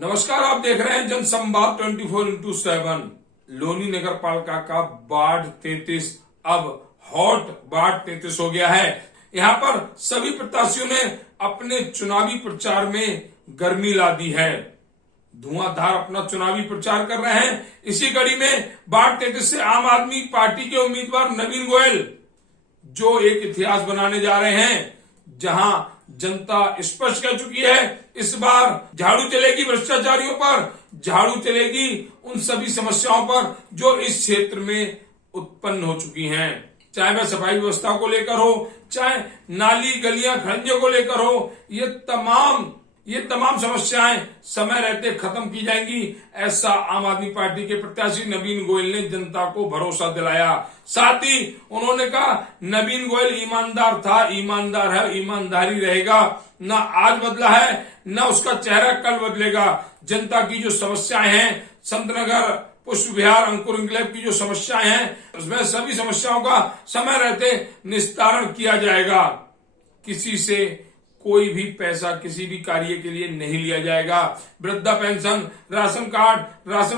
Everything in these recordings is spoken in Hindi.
नमस्कार, आप देख रहे हैं जनसंवाद 24x7। लोनी नगर पालिका का वार्ड 33 अब हॉट वार्ड 33 हो गया है। यहाँ पर सभी प्रत्याशियों ने अपने चुनावी प्रचार में गर्मी ला दी है, धुआंधार अपना चुनावी प्रचार कर रहे हैं। इसी कड़ी में वार्ड 33 से आम आदमी पार्टी के उम्मीदवार नवीन गोयल जो एक इतिहास बनाने जा रहे हैं, जहां जनता स्पष्ट कर चुकी है इस बार झाड़ू चलेगी भ्रष्टाचारियों पर, झाड़ू चलेगी उन सभी समस्याओं पर जो इस क्षेत्र में उत्पन्न हो चुकी हैं, चाहे वह सफाई व्यवस्था को लेकर हो, चाहे नाली गलियां खड़ंजे को लेकर हो। ये तमाम समस्याएं समय रहते खत्म की जाएंगी, ऐसा आम आदमी पार्टी के प्रत्याशी नवीन गोयल ने जनता को भरोसा दिलाया। साथ ही उन्होंने कहा नवीन गोयल ईमानदार था, ईमानदार है, ईमानदारी रहेगा, न आज बदला है न उसका चेहरा कल बदलेगा। जनता की जो समस्याएं हैं, संतनगर पुष्प विहार अंकुर इंक्लेव की जो समस्याएं हैं, उसमें सभी समस्याओं का समय रहते निस्तारण किया जाएगा। किसी से कोई भी पैसा किसी भी कार्य के लिए नहीं लिया जाएगा। वृद्धा पेंशन, राशन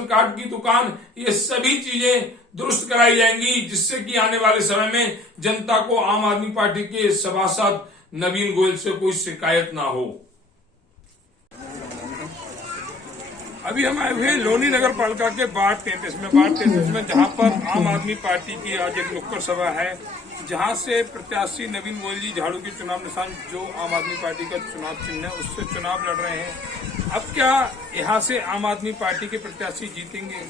कार्ड की दुकान, ये सभी चीजें दुरुस्त कराई जाएंगी, जिससे कि आने वाले समय में जनता को आम आदमी पार्टी के सभासद नवीन गोयल से कोई शिकायत ना हो। अभी हम आए हुए लोनी नगर पालिका के वार्ड 33 में, जहां पर आम आदमी पार्टी की आज एक नुक्कड़ सभा है, जहां से प्रत्याशी नवीन गोयल जी झाड़ू के चुनाव निशान जो आम आदमी पार्टी का चुनाव चिन्ह है उससे चुनाव लड़ रहे हैं। अब क्या यहां से आम आदमी पार्टी के प्रत्याशी जीतेंगे?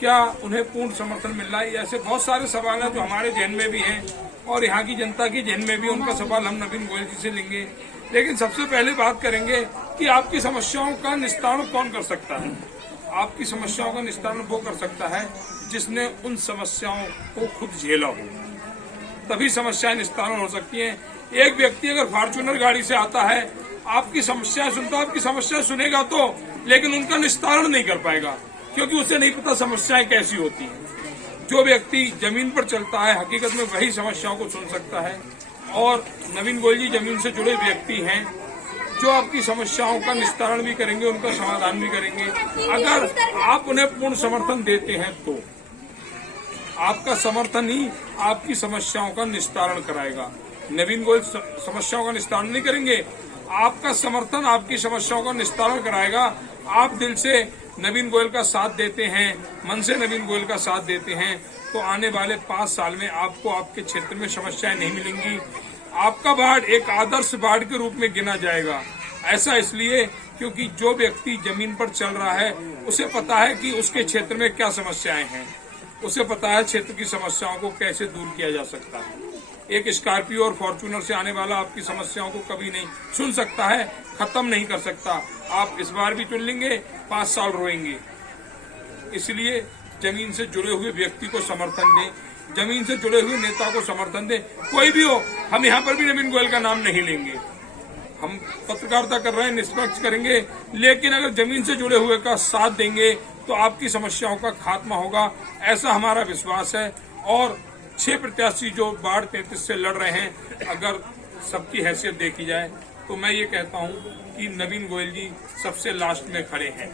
क्या उन्हें पूर्ण समर्थन मिल रहा है? ऐसे बहुत सारे सवाल हैं जो हमारे जहन में भी हैं और यहाँ की जनता की जहन में भी। उनका सवाल हम नवीन गोयल जी से लेंगे, लेकिन सबसे पहले बात करेंगे कि आपकी समस्याओं का निस्तारण कौन कर सकता है। आपकी समस्याओं का निस्तारण वो कर सकता है जिसने उन समस्याओं को खुद झेला हो, तभी समस्याएं निस्तारण हो सकती हैं। एक व्यक्ति अगर फॉर्च्यूनर गाड़ी से आता है, आपकी समस्या सुनता, आपकी समस्या सुनेगा तो, लेकिन उनका निस्तारण नहीं कर पाएगा, क्योंकि उसे नहीं पता समस्याएं कैसी होती हैं। जो व्यक्ति जमीन पर चलता है, हकीकत में वही समस्याओं को सुन सकता है, और नवीन गोयल जी जमीन से जुड़े व्यक्ति हैं जो आपकी समस्याओं का निस्तारण भी करेंगे, उनका समाधान भी करेंगे। अगर आप उन्हें पूर्ण समर्थन देते हैं तो आपका समर्थन ही आपकी समस्याओं का निस्तारण कराएगा। नवीन गोयल समस्याओं का निस्तारण नहीं करेंगे, आपका समर्थन आपकी समस्याओं का निस्तारण कराएगा। आप दिल से नवीन गोयल का साथ देते हैं, मन से नवीन गोयल का साथ देते हैं, तो आने वाले 5 साल में आपको आपके क्षेत्र में समस्याएं नहीं मिलेंगी। आपका वार्ड एक आदर्श वार्ड के रूप में गिना जाएगा। ऐसा इसलिए क्योंकि जो व्यक्ति जमीन पर चल रहा है उसे पता है कि उसके क्षेत्र में क्या समस्याएं हैं, उसे पता है क्षेत्र की समस्याओं को कैसे दूर किया जा सकता है। एक स्कॉर्पियो और फॉर्च्यूनर से आने वाला आपकी समस्याओं को कभी नहीं सुन सकता है, खत्म नहीं कर सकता। आप इस बार भी चुन लेंगे, 5 साल रोएंगे। इसलिए जमीन से जुड़े हुए व्यक्ति को समर्थन दें, जमीन से जुड़े हुए नेता को समर्थन दें, कोई भी हो। हम यहाँ पर भी नवीन गोयल का नाम नहीं लेंगे, हम पत्रकारिता कर रहे हैं, निष्पक्ष करेंगे, लेकिन अगर जमीन से जुड़े हुए का साथ देंगे तो आपकी समस्याओं का खात्मा होगा, ऐसा हमारा विश्वास है। और 6 प्रत्याशी जो वार्ड 33 से लड़ रहे हैं, अगर सबकी हैसियत देखी जाए तो मैं ये कहता हूँ कि नवीन गोयल जी सबसे लास्ट में खड़े हैं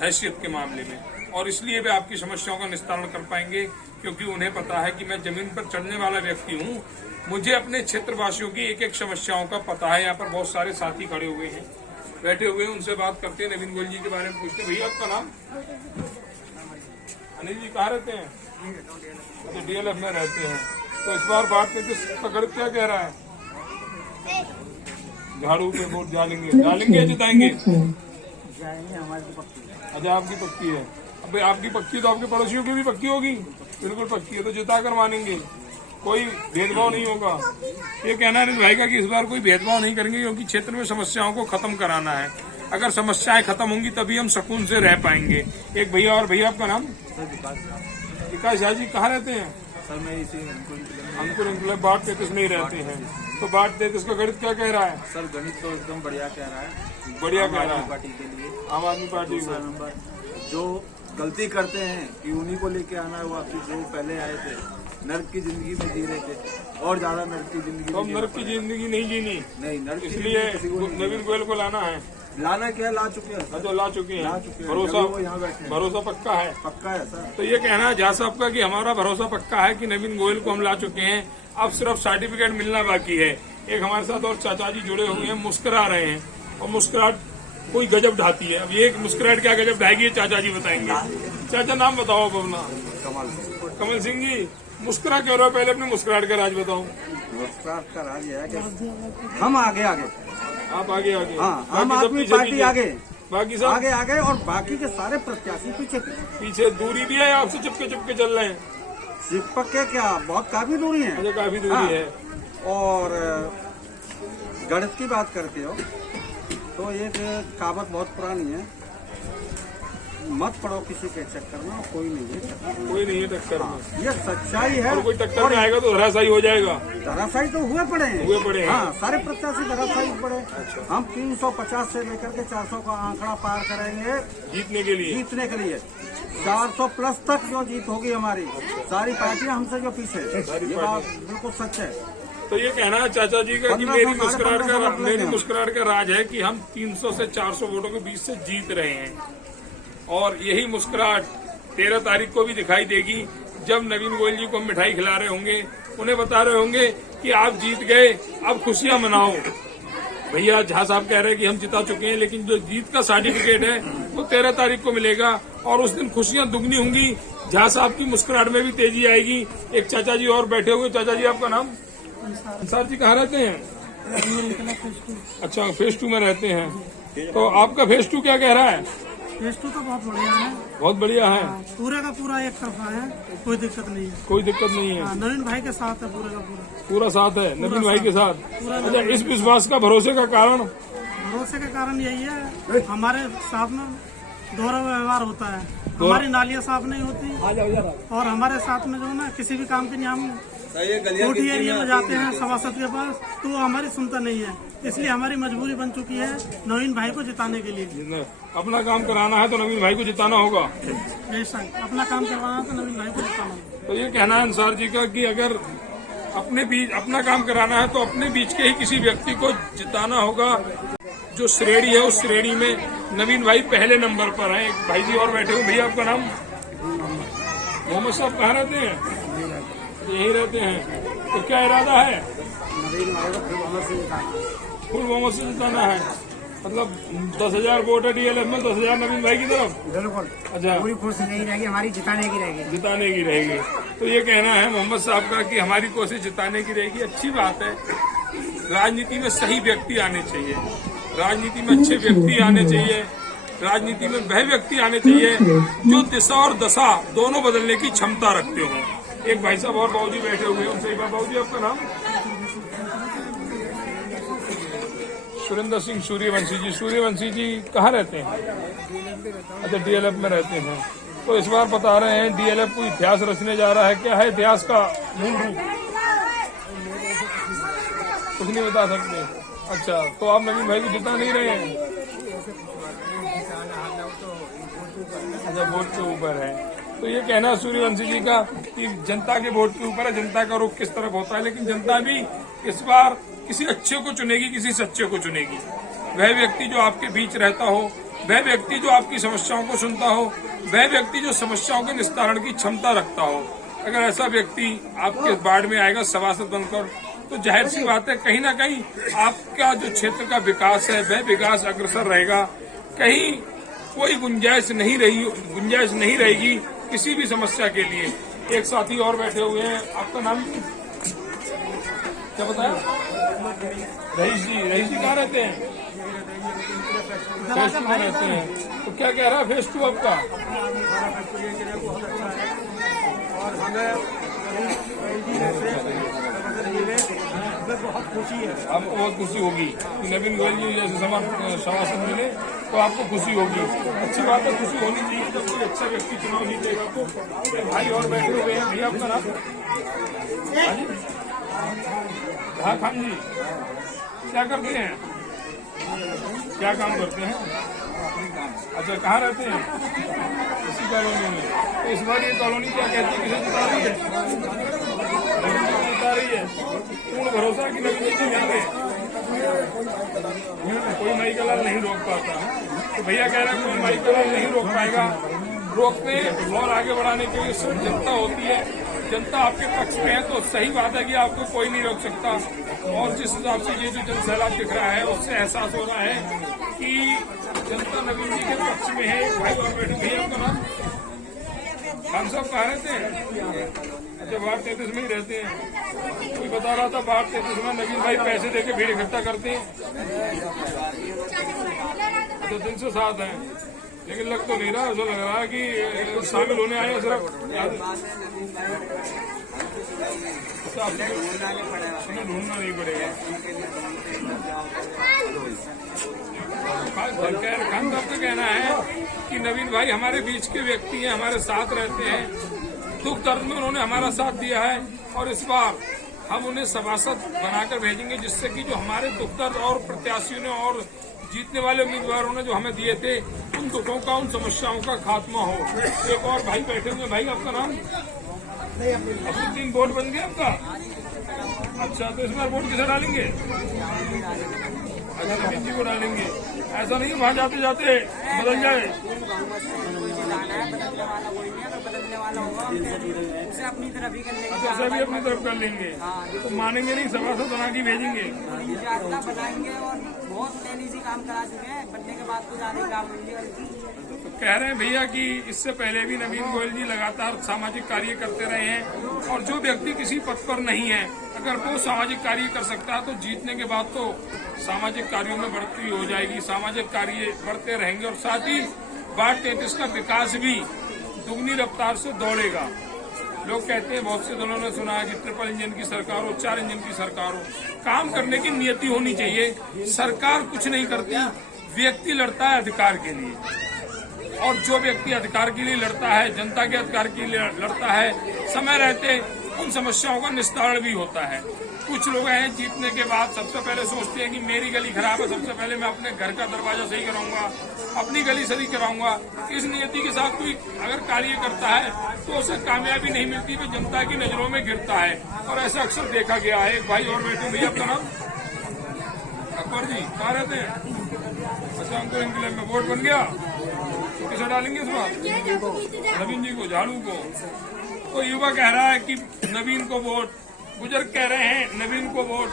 हैसियत के मामले में, और इसलिए वे आपकी समस्याओं का निस्तारण कर पाएंगे, क्योंकि उन्हें पता है कि मैं जमीन पर चढ़ने वाला व्यक्ति हूँ। मुझे अपने क्षेत्रवासियों की एक एक समस्याओं का पता है। यहाँ पर बहुत सारे साथी खड़े हुए हैं, बैठे हुए हैं, उनसे बात करते हैं, नवीन गोयल जी के बारे में पूछते हैं। भैया आपका नाम? अनिल जी कहाँ रहते हैं? तो DLF में रहते हैं। तो इस बार वार्ड 33 का गणित क्या कह रहा है? झाड़ू पे वोट डालेंगे या जिताएंगे? अच्छा, आपकी पक्की है। अब आपकी पक्की तो आपके पड़ोसियों की भी पक्की होगी, बिल्कुल पक्की है, तो जिता कर मानेंगे, कोई भेदभाव नहीं होगा। ये कहना है भाई का कि इस बार कोई भेदभाव नहीं करेंगे, क्योंकि क्षेत्र में समस्याओं को खत्म कराना है। अगर समस्याएं खत्म होंगी तभी हम सुकून से रह पाएंगे। एक भैया, और भैया आपका नाम? विकास झा जी कहाँ रहते हैं? सर मैं इसी अंकुर इंक्लेव वार्ड 33 में ही रहते हैं। तो वार्ड 33 का गणित क्या कह रहा है? सर गणित तो एकदम बढ़िया कह रहा है, बढ़िया कह रहा है पार्टी के लिए। आम आदमी पार्टी दूसरा नंबर जो गलती करते हैं कि उन्हीं को लेके आना है, वापस जो पहले आए थे नर्क की जिंदगी में जी रहे थे, और ज्यादा नर्क की जिंदगी। तो नर्क की जिंदगी नहीं जीनी, नहीं नर्क, इसलिए नवीन गोयल को लाना है। लाना क्या ला चुके हैं जो ला चुके हैं, ला चुके हैं। भरोसा जब वो यहाँ बैठे हैं। भरोसा पक्का है। पक्का है सर। तो ये कहना है झा साहब का कि हमारा भरोसा पक्का है कि नवीन गोयल को हम ला चुके हैं, अब सिर्फ सर्टिफिकेट मिलना बाकी है। एक हमारे साथ और चाचा जी जुड़े हुए हैं, मुस्कुरा रहे हैं और मुस्कुराहट कोई गजब ढाती है। अब ये मुस्कुराहट क्या गजब ढाएगी, चाचा जी बताएंगे। चाचा नाम बताओ अपना। कमल सिंह जी, मुस्कुरा क्यों रहे हो? पहले अपने मुस्कुराहट का राज बताओ। मुस्कुराहट का राज है कि हम आगे आगे, आप आगे आगे, हाँ, बाकी आम सब आदमी पीछे पार्टी पीछे। आगे, बाकी सब आगे आगे, और बाकी के सारे प्रत्याशी पीछे। पीछे। दूरी भी है, आपसे चिपके चिपके चल रहे हैं? चिपक के क्या, बहुत काफी दूरी है। मुझे काफी दूरी हाँ। है। और गणित की बात करते हो तो एक कहावत बहुत पुरानी है, मत पड़ो किसी के चक्कर में, कोई नहीं है, कोई नहीं है टक्कर में। ये सच्चाई है। और कोई टक्कर में आएगा तो धराशायी हो जाएगा। धराशायी तो हुए पड़े हैं, हुए पड़े हैं। हाँ, सारे प्रत्याशी धराशायी पड़े। हम 350 से लेकर के 400 का आंकड़ा पार करेंगे जीतने के लिए। जीतने के लिए। 400 प्लस तक जो जीत होगी हमारी, सारी पार्टियां हमसे जो पीछे, ये बात बिल्कुल सच है। तो ये कहना है चाचा जी का कि 1500 मेरी मुस्कुराहट का साढ़े 1500 मुस्कुराहट का राज है कि हम 300 से 400 वोटों के बीच से जीत रहे हैं। और यही मुस्कुराहट 13 तारीख को भी दिखाई देगी, जब नवीन गोयल जी को हम मिठाई खिला रहे होंगे, उन्हें बता रहे होंगे कि आप जीत गए, अब खुशियां मनाओ। भैया झा साहब कह रहे हैं कि हम जिता चुके हैं, लेकिन जो जीत का सर्टिफिकेट है वो 13 तारीख को मिलेगा और उस दिन खुशियां दुगनी होंगी। झा साहब की मुस्कुराहट में भी तेजी आएगी। एक चाचा जी और बैठे हुए। चाचा जी, आपका नाम? अंसार जी, कहाँ रहते हैं? अच्छा, फेज 2 में रहते हैं। तो आपका फेज 2 क्या कह रहा है? फेज 2 तो बहुत बढ़िया है, बहुत बढ़िया है। पूरा का पूरा एक तरफा है, कोई दिक्कत नहीं है। कोई दिक्कत नहीं है। हाँ, नवीन भाई के साथ है पूरा का पूरा। पूरा साथ है नवीन भाई के साथ। पूरा अच्छा, इस विश्वास का, भरोसे का कारण? भरोसे का कारण यही है, हमारे साथ में दोहरा व्यवहार होता है। हमारी नालियाँ साफ नहीं होती और हमारे साथ में जो है ना, किसी भी काम के लिए हम कोठी एरिया में जाते हैं सभासद के पास, तो वो हमारी सुनता नहीं है। इसलिए हमारी मजबूरी बन चुकी है नवीन भाई को जिताने के लिए। अपना काम कराना है तो नवीन भाई को जिताना होगा। बेशक अपना काम करवाना है तो नवीन भाई को जिताना होगा। तो ये कहना है अंसार जी का कि अगर अपने बीच अपना काम कराना है तो अपने बीच के ही किसी व्यक्ति को जिताना होगा। जो श्रेणी है उस श्रेणी में नवीन भाई पहले नंबर पर हैं। एक भाई जी और बैठे हुए। भैया, आपका नाम? मोहम्मद साहब कहाँ रहते हैं? यहीं रहते हैं। तो क्या इरादा है? फुल मोहम्मद से जिताना है। मतलब 10,000 वोट है डीएलएफ में, 10,000 नवीन भाई की तरफ। बिल्कुल। अच्छा, पूरी कोशिश नहीं रहेगी हमारी, जिताने की रहेगी। जिताने की रहेगी। तो ये कहना है मोहम्मद साहब का कि हमारी कोशिश जिताने की रहेगी। अच्छी बात है। राजनीति में सही व्यक्ति आने चाहिए, राजनीति में अच्छे व्यक्ति आने चाहिए, राजनीति में वह व्यक्ति आने चाहिए जो दिशा और दशा दोनों बदलने की क्षमता रखते हों। एक भाई साहब और बाबूजी बैठे हुए हैं, उनसे एक बार, बाबूजी आपका नाम? सुरेंद्र सिंह सूर्यवंशी जी। सूर्यवंशी जी कहाँ रहते हैं? अच्छा, डीएलएफ में रहते हैं। तो इस बार बता रहे हैं डीएलएफ को इतिहास रचने जा रहा है। क्या है इतिहास का मूल रूप? कुछ नहीं बता सकते। अच्छा, तो आप नवीन भाई को जिता नहीं रहे हैं? अच्छा, वोट के ऊपर है। तो ये कहना सूर्यवंशी जी का कि जनता के वोट के ऊपर है, जनता का रुख किस तरफ होता है। लेकिन जनता भी इस बार किसी अच्छे को चुनेगी, किसी सच्चे को चुनेगी। वह व्यक्ति जो आपके बीच रहता हो, वह व्यक्ति जो आपकी समस्याओं को सुनता हो, वह व्यक्ति जो समस्याओं के निस्तारण की क्षमता रखता हो। अगर ऐसा व्यक्ति आपके वार्ड में आएगा सभासद बनकर, तो जाहिर सी बात है कहीं ना कहीं आपका जो क्षेत्र का विकास है वह विकास अग्रसर रहेगा। कहीं कोई गुंजाइश नहीं रहेगी किसी भी समस्या के लिए। एक साथी और बैठे हुए हैं। आपका नाम क्या बताया? रईस जी कहाँ रहते हैं? फेस 2 में रहते हैं। तो क्या कह रहा है फेस 2 आपका? और हमें बहुत खुशी है। आपको बहुत खुशी होगी कि नवीन गोयल जी जैसे सभासद मिले तो आपको खुशी होगी। अच्छी बात है, खुशी होनी चाहिए जब कोई अच्छा व्यक्ति चुनाव जीतेगा। तो भाई और बैठे हुए हैं। भैया, आपका नाम? हाँ खान जी, क्या करते हैं? क्या काम करते हैं? अच्छा, कहाँ रहते हैं? इसी कॉलोनी में। तो इस बार ये कॉलोनी क्या कहती है, किसे जिता रही है? जिता रही है। पूर्ण भरोसा कि नवीन जी जीतेंगे। कोई माई का लाल नहीं रोक पाता। तो भैया कह रहे हैं कोई माई का लाल नहीं रोक पाएगा। रोकने और आगे बढ़ाने के लिए सिर्फ जनता होती है। जनता आपके पक्ष में है तो सही बात है कि आपको कोई नहीं रोक सकता। और जिस हिसाब से ये जो जन सैलाब दिख रहा है उससे एहसास हो रहा है कि जनता नवीन जी के पक्ष में है। भाई और बेटी भैया का नाम हम सब कहाँ रहते हैं? अच्छा, वार्ड 33 में ही रहते हैं। कोई बता रहा था वार्ड 33 में नवीन भाई पैसे देके भीड़ इकट्ठा करते हैं। तो 307 है, लेकिन लग तो नहीं रहा। ऐसा लग रहा है कि शामिल होने आए सिर्फ ढूंढना नहीं पड़ेगा। खान साहब का कहना है कि नवीन भाई हमारे बीच के व्यक्ति हैं, हमारे साथ रहते हैं। दुख दर्द में उन्होंने हमारा साथ दिया है और इस बार हम उन्हें सभासद बनाकर भेजेंगे, जिससे कि जो हमारे दुख दर्द और प्रत्याशियों ने और जीतने वाले उम्मीदवारों ने जो हमें दिए थे उन दुखों का, उन समस्याओं का खात्मा हो। एक और भाई बैठे हुए। भाई आपका नाम? अफरुद्दीन। वोट बन गया आपका? अच्छा, तो इस बार वोट किसे डालेंगे? अच्छा, नवीन जी को डालेंगे। ऐसा नहीं वहाँ जाते जाते बदल जाए। उसे अपनी तरफ ही कर लेंगे। अच्छा, उसे भी अपनी तरफ कर लेंगे तो मानेंगे नहीं, सभासद बना के भेजेंगे। बनाएंगे और बहुत पहले से काम करा चुके हैं, बनने के बाद तो जाने काम होंगे। तो कह रहे हैं भैया कि इससे पहले भी नवीन गोयल जी लगातार सामाजिक कार्य करते रहे हैं और जो व्यक्ति किसी पद पर नहीं है अगर वो सामाजिक कार्य कर सकता है तो जीतने के बाद तो सामाजिक कार्यों में बढ़ती हो जाएगी, सामाजिक कार्य बढ़ते रहेंगे और साथ ही वार्ड 33 का विकास भी दुगनी रफ्तार से दौड़ेगा। लोग कहते हैं, बहुत से दलों ने सुना है कि ट्रिपल इंजन की सरकार हो, 4 इंजन की सरकार हो। काम करने की नियति होनी चाहिए। सरकार कुछ नहीं करती, व्यक्ति लड़ता है अधिकार के लिए और जो व्यक्ति अधिकार के लिए लड़ता है, जनता के अधिकार के लिए लड़ता है, समय रहते उन समस्याओं का निस्तारण भी होता है। कुछ लोग हैं जीतने के बाद सबसे पहले सोचते हैं कि मेरी गली खराब है, सबसे पहले मैं अपने घर का दरवाजा सही कराऊंगा, अपनी गली सही कराऊंगा। इस नियति के साथ कोई अगर कार्य करता है तो उसे कामयाबी नहीं मिलती, वो जनता की नजरों में गिरता है और ऐसा अक्सर देखा गया है। एक भाई और बैठे। भैया आपका नाम? अकबर जी। कहाँ रहते हैं? अच्छा, हमको इनके में वोट बन गया तो किसे डालेंगे इस बार? नवीन जी को, झाड़ू को। तो युवा कह रहा है कि नवीन को वोट, बुजुर्ग कह रहे हैं नवीन को वोट,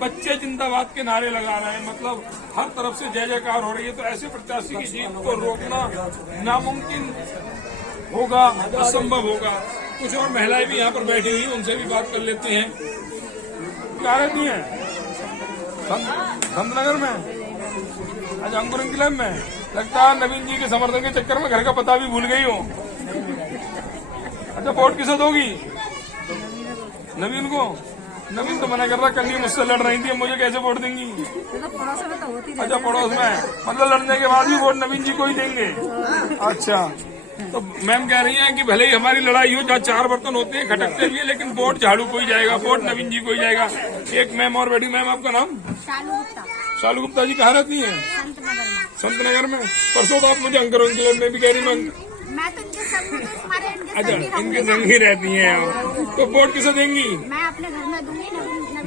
बच्चे जिंदाबाद के नारे लगा रहे हैं। मतलब हर तरफ से जय जयकार हो रही है। तो ऐसे प्रत्याशी की जीत को रोकना नामुमकिन होगा, असंभव होगा। कुछ और महिलाएं भी यहाँ पर बैठी हुई, उनसे भी बात कर लेते हैं। क्या रहती हैं? संतनगर में। अच्छा, अंकुर क्लब में। लगता है नवीन जी के समर्थन के चक्कर में घर का पता भी भूल गई हो। अच्छा, वोट किसे दोगी? नवीन को। नवीन तो मना कर रहा, कल ही मुझसे लड़ रही थी, मुझे कैसे वोट देंगी? पड़ोस में तो होती अच्छा, पड़ोस में, मतलब लड़ने के बाद भी वोट नवीन जी को ही देंगे। अच्छा, तो मैम कह रही हैं कि भले ही हमारी लड़ाई हो, जहाँ 4 बर्तन होते हैं खटकते भी है, लेकिन वोट झाड़ू को ही जाएगा, वोट नवीन जी को ही जाएगा। एक मैम और बैठी। मैम आपका नाम? शालू गुप्ता। शालू गुप्ता जी। कहाँ रहती हैं? संतनगर में। परसों तो आप मुझे अंकर में भी कह रही मैं तो इनके संग में, तुम्हारे इनके अच्छा, संग ही इनके रहूंगी। संग ही रहती हैं। तो वोट किसे देंगी? मैं अपने घर में दूंगी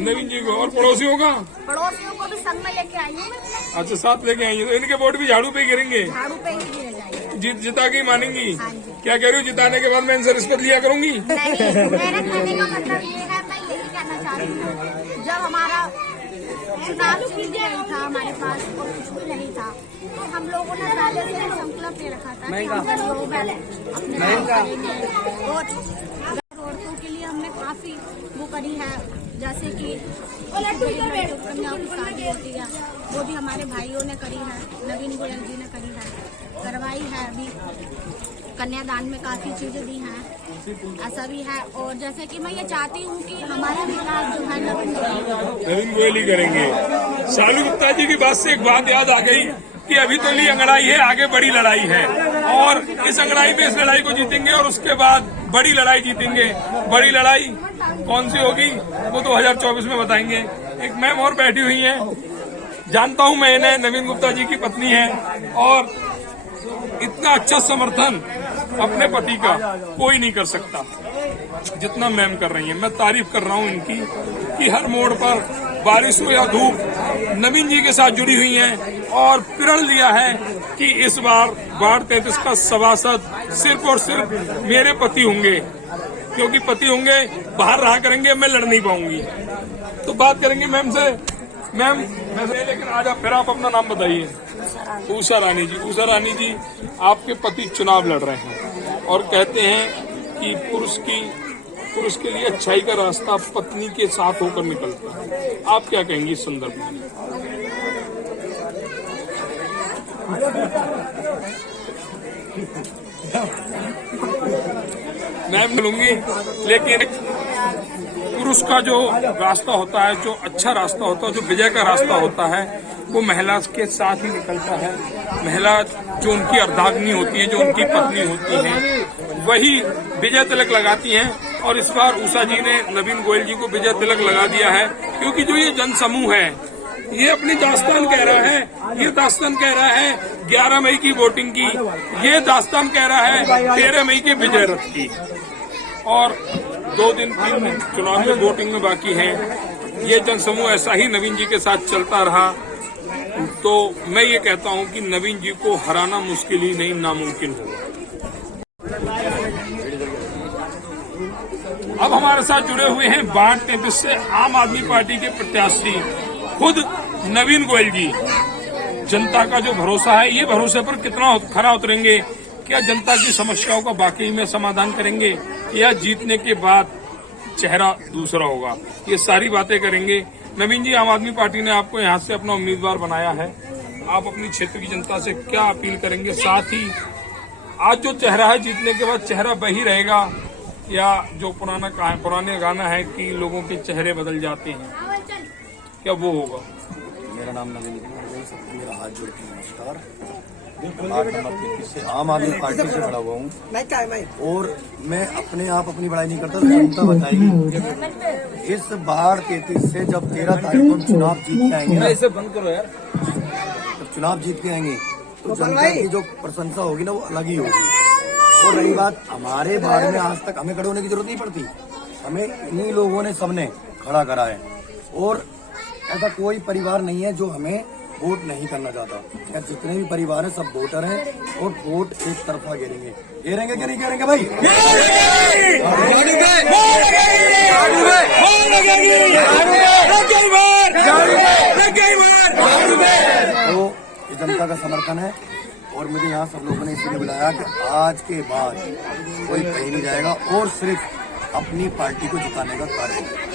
नवीन जी को। और पड़ोसियों का? पड़ोसियों को भी संग में लेके आई हूँ मैं। अच्छा, साथ लेके आई हैं। तो इनके वोट भी झाड़ू पे ही गिरेंगे? झाड़ू पे ही गिरे जाएंगे। जिता के ही मानेंगी? हाँ जी। क्या कह रही हो? जिताने के बाद मैं इनसे रिश्वत लिया करूंगी? नहीं, मेरे कहने का मतलब ये है, मैं यही कहना चाहती हूँ, जब हमारा चुनाव चिन्ह नहीं था हमारे पास और कुछ भी नहीं था तो हम लोगों ने पहले से ही संकल्प ले रखा था कि हम लोग अपने औरतों के लिए हमने काफी वो करी है, जैसे कि कन्याओं की शादी होती है वो भी हमारे भाइयों ने करी है, नवीन गोयल जी ने करी है, करवाई है। अभी कन्यादान में काफी चीजें दी हैं, ऐसा भी है। और जैसे कि मैं ये चाहती हूँ कि हमारा विकास जो है नवीन गोयल ही करेंगे। शालू गुप्ता जी की बात से एक बात याद आ गई कि अभी तो ली अंगड़ाई है, आगे बड़ी लड़ाई है और इस अंगड़ाई में इस लड़ाई को जीतेंगे और उसके बाद बड़ी लड़ाई जीतेंगे। बड़ी लड़ाई कौन सी होगी वो 2024 में बताएंगे। एक मैम और बैठी हुई है, जानता हूं मैं इन्हें, नवीन गुप्ता जी की पत्नी है और इतना अच्छा समर्थन अपने पति का कोई नहीं कर सकता जितना मैम कर रही है। मैं तारीफ कर रहा हूं इनकी कि हर मोड़ पर बारिश हो या धूप नवीन जी के साथ जुड़ी हुई हैं और प्रण लिया है कि इस बार वार्ड 33 का सभासद सिर्फ और सिर्फ मेरे पति होंगे, क्योंकि पति होंगे बाहर रहा करेंगे, मैं लड़ नहीं पाऊंगी। तो बात करेंगे मैम से। मैम लेकिन आज आप फिर आप अपना नाम बताइए। उषा रानी जी। उषा रानी जी, आपके पति चुनाव लड़ रहे हैं और कहते हैं कि पुरुष के लिए अच्छाई का रास्ता पत्नी के साथ होकर निकलता है। आप क्या कहेंगे इस संदर्भ में? मैं मिलूंगी, लेकिन पुरुष का जो रास्ता होता है, जो अच्छा रास्ता होता है, जो विजय का रास्ता होता है, वो महिला के साथ ही निकलता है। महिला जो उनकी अर्धांगिनी होती है, जो उनकी पत्नी होती है, वही विजय तिलक लगाती हैं। और इस बार उषा जी ने नवीन गोयल जी को विजय तिलक लगा दिया है, क्योंकि जो ये जन समूह है, ये अपनी दास्तान कह रहा है। ये दास्तान कह रहा है 11 मई की वोटिंग की, ये दास्तान कह रहा है 13 मई के विजय रथ की। और 2 दिन 3 दिन चुनाव में वोटिंग में बाकी है। ये जनसमूह ऐसा ही नवीन जी के साथ चलता रहा तो मैं ये कहता हूं कि नवीन जी को हराना मुश्किल ही नहीं, नामुमकिन होगा। अब हमारे साथ जुड़े हुए हैं वार्ड 33 से आम आदमी पार्टी के प्रत्याशी खुद नवीन गोयल जी। जनता का जो भरोसा है, ये भरोसे पर कितना खरा उतरेंगे? क्या जनता की समस्याओं का वाकई में समाधान करेंगे या जीतने के बाद चेहरा दूसरा होगा? ये सारी बातें करेंगे। नवीन जी, आम आदमी पार्टी ने आपको यहाँ से अपना उम्मीदवार बनाया है, आप अपनी क्षेत्र की जनता से क्या अपील करेंगे? साथ ही आज जो चेहरा है, जीतने के बाद चेहरा वही रहेगा या जो पुराने गाना है कि लोगों के चेहरे बदल जाते हैं, क्या वो होगा? मेरा नाम नवीन है, मेरा हाथ जोड़ के नमस्कार। 8 नंबर 33 से आम आदमी पार्टी से बड़ा हुआ हूँ और मैं अपने आप अपनी बड़ाई नहीं करता, जनता बताएगी। इस बार 33 से जब 13 तारीख को चुनाव जीत के आएंगे ना, इसे बंद करो यार, जब चुनाव जीत के आएंगे तो जनता की जो प्रशंसा होगी ना, वो अलग ही होगी। और रही बात हमारे बारे में, आज तक हमें खड़े होने की जरूरत नहीं पड़ती, हमें इन्हीं लोगों ने सबने खड़ा करा है। और ऐसा कोई परिवार नहीं है जो हमें वोट नहीं करना चाहता। या जितने भी परिवार हैं सब वोटर हैं और वोट एक तरफा गिरेंगे। गिरेंगे कि नहीं गिरेंगे भाई? तो ये जनता का समर्थन है और मुझे यहाँ सब लोगों ने इसलिए बुलाया कि आज के बाद कोई कहीं नहीं जाएगा और सिर्फ अपनी पार्टी को जिताने का कार्य है।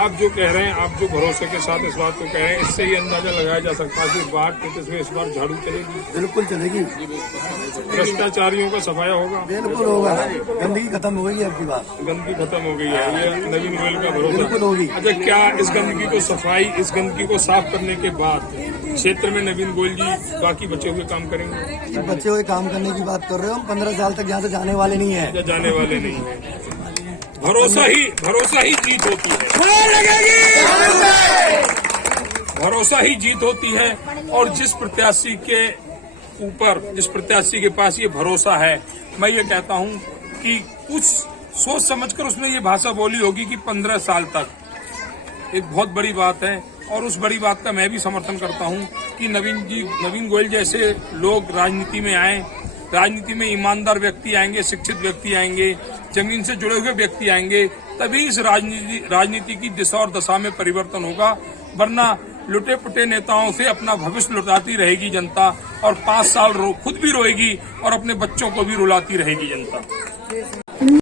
आप जो कह रहे हैं, आप जो भरोसे के साथ इस बात को कह रहे हैं, इससे ही अंदाजा लगाया जा सकता है कि वार्ड 33 में इस बार झाड़ू चलेगी। बिल्कुल चलेगी। भ्रष्टाचारियों का सफाया होगा। बिल्कुल होगा। गंदगी खत्म हो गई, अब की बात गंदगी खत्म हो गई है, ये नवीन गोयल का भरोसा बिल्कुल होगी। अच्छा, क्या इस गंदगी को साफ करने के बाद क्षेत्र में नवीन गोयल जी बाकी बचे हुए काम करेंगे? बचे हुए काम करने की बात कर रहे हो, हम 15 साल तक यहाँ से जाने वाले नहीं है। जाने वाले नहीं है। भरोसा ही जीत होती है। भरोसा ही जीत होती है। और जिस प्रत्याशी के पास ये भरोसा है, मैं ये कहता हूं कि कुछ सोच समझकर उसने ये भाषा बोली होगी कि 15 साल तक, एक बहुत बड़ी बात है। और उस बड़ी बात का मैं भी समर्थन करता हूं कि नवीन गोयल जैसे लोग राजनीति में आए, राजनीति में ईमानदार व्यक्ति आएंगे, शिक्षित व्यक्ति आएंगे, जमीन से जुड़े हुए व्यक्ति आएंगे, तभी इस राजनीति की दिशा और दशा में परिवर्तन होगा। वरना लुटे पुटे नेताओं से अपना भविष्य लुटाती रहेगी जनता और 5 साल खुद भी रोएगी और अपने बच्चों को भी रुलाती रहेगी जनता।